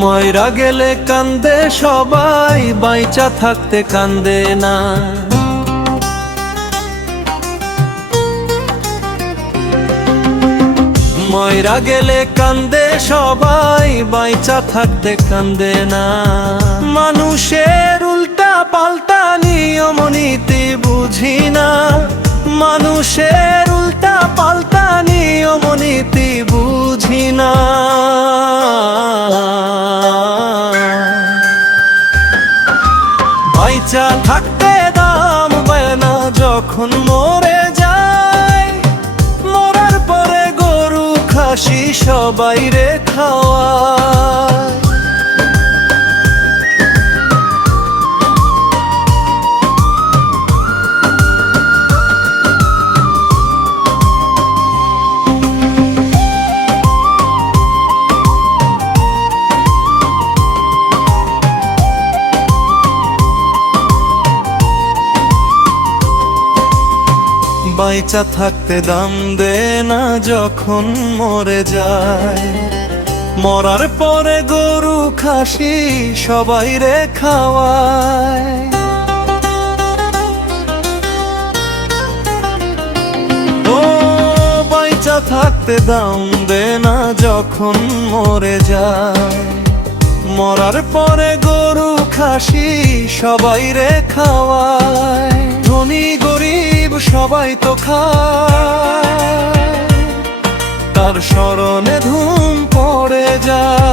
ময়রা গেলে কান্দে সবাই, বাইচা থাকতে কান্দে না। ময়রা গেলে কান্দে সবাই, বাইচা থাকতে কান্দে না। মানুষের উল্টা পাল্টা নিয়ম নীতি বুঝি না, মানুষের উল্টা পাল্টা নিয়ম নীতি বুঝি না। বাইচা থাকতে দাম পায় না যখন মরে যায়, মরার পরে গরু খাসি সবাই রে খাওয়ায়। বাইচা থাকতে দাম দে না যখন মরে যায়, মরার পরে গরু খাসি সবাই রে খাওয়ায়। ও বাইচা থাকতে দাম দে না যখন মরে যায়, মরার পরে গরু খাসি সবাই রে খাওয়ায়। ধনী গরিব সবাই তো খায়, তার স্মরণে ধুম পড়ে যায়।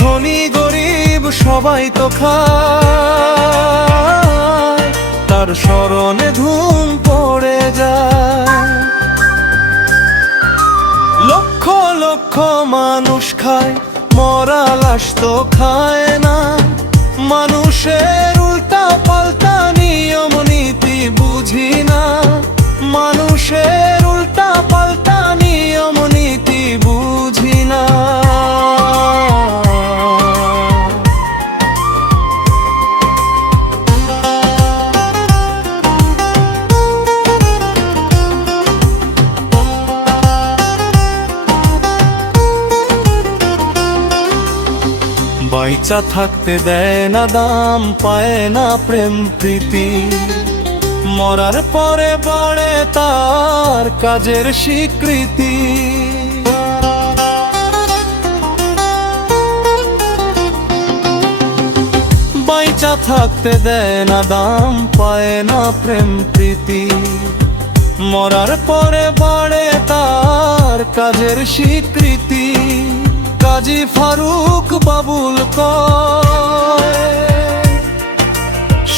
ধনী গরিব সবাই তো খায়, তার স্মরণে ধুম পড়ে যায়। লক্ষ লক্ষ মানুষ খায়, মরা লাশ তো খায় না। মানুষের উল্টা পাল্টা নিয়ম নীতি বুঝি না, মানুষের উল্টা পাল্টা নিয়ম নীতি বুঝি না। বাইচা থাকতে দেয় না দাম, পায় না প্রেম প্রীতি, মরার পরে বাড়ে তার কাজের স্বীকৃতি। বাইচা থাকতে দেয় না দাম, পায় না প্রেম প্রীতি, মরার পরে বাড়ে তার কাজের স্বীকৃতি। কাজী ফারুক বাবুল কয়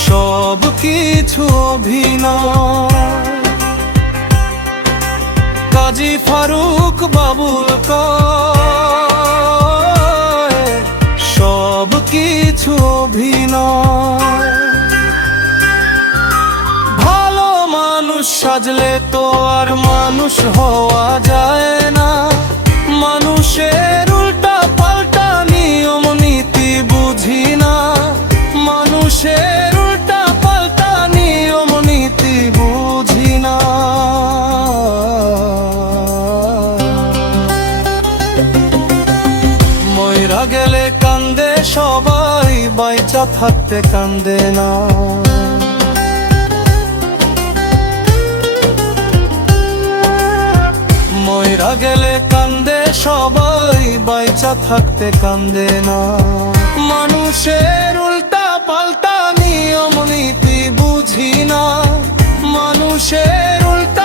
সব কিছু অভিনয়। কাজী ফারুক বাবুল কয় সব কিছু অভিনয়। ভালো মানুষ সাজলে তো আর মানুষ হওয়া যায় না, মানুষের উল্টা পাল্টা নিয়ম নীতি বুঝি না, মানুষের উল্টা পাল্টা নিয়ম নীতি বুঝি না। ময়রা গেলে কান্দে সবাই, বাইচা থাকতে কান্দে না। ময়রা গেলে কান্দে সবাই, বাইচা থাকতে কান্দে না। মানুষের উল্টা পাল্টা নিয়ম নীতি বুঝি না, মানুষের উল্টা